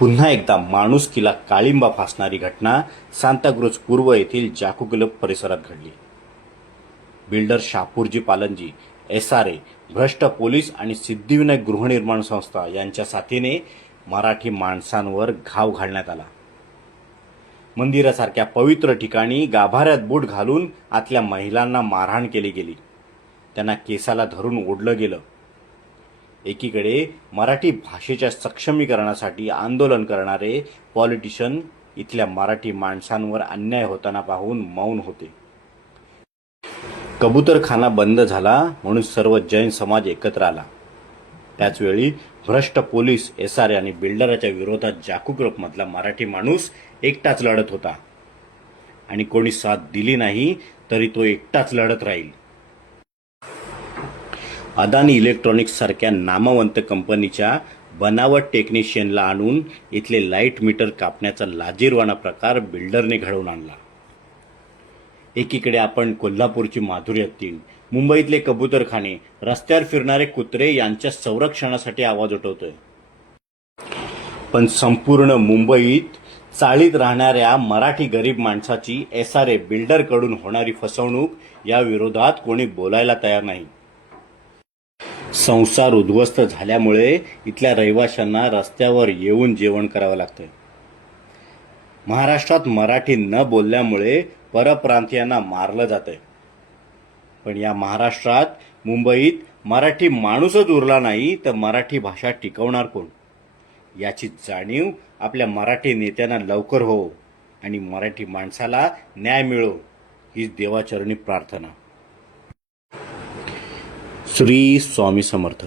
पुन्हा एकदा माणुसकीला काळिंबा फासणारी घटना सांताक्रूज पूर्व येथील जाकू क्लब परिसरात घडली. बिल्डर शापूरजी पालनजी, SRA, भ्रष्ट पोलीस आणि सिद्धिविनायक गृहनिर्माण संस्था यांच्या साथीने मराठी माणसांवर घाव घालण्यात आला. मंदिरासारख्या पवित्र ठिकाणी गाभाऱ्यात बूट घालून आतल्या महिलांना मारहाण केली गेली. त्यांना केसाला धरून ओढलं गेलं. एकीकडे मराठी भाषेच्या सक्षमीकरणासाठी आंदोलन करणारे पॉलिटिशियन इथल्या मराठी माणसांवर अन्याय होताना पाहून मौन होते. कबूतरखाना बंद झाला म्हणून सर्व जैन समाज एकत्र आला. त्याचवेळी भ्रष्ट पोलीस, SRA आणि बिल्डराच्या विरोधात जाकू ग्रुपमधला मराठी माणूस एकटाच लढत होता आणि कोणी साथ दिली नाही तरी तो एकटाच लढत राहील. अदानी इलेक्ट्रॉनिक्स सारख्या नामवंत कंपनीच्या बनावट टेक्निशियनला आणून इथले लाईट मीटर कापण्याचा लाजिरवाणा प्रकार बिल्डरने घडवून आणला. एकीकडे आपण कोल्हापूरची माधुरी हत्ती, मुंबईतले कबूतरखाने, रस्त्यावर फिरणारे कुत्रे यांच्या संरक्षणासाठी आवाज उठवतोय, पण संपूर्ण मुंबईत चाळीत राहणाऱ्या मराठी गरीब माणसाची SRA बिल्डरकडून होणारी फसवणूक या विरोधात कोणी बोलायला तयार नाही. संसार उद्ध्वस्त झाल्यामुळे इथल्या रहिवाशांना रस्त्यावर येऊन जेवण करावं लागतंय. महाराष्ट्रात मराठी न बोलल्यामुळे परप्रांतीयांना मारलं जातंय. पण या महाराष्ट्रात, मुंबईत मराठी माणूसच उरला नाही तर मराठी भाषा टिकवणार कोण? याची जाणीव आपल्या मराठी नेत्यांना लवकर हो आणि मराठी माणसाला न्याय मिळो हीच देवाचरणी प्रार्थना. श्री स्वामी समर्थ.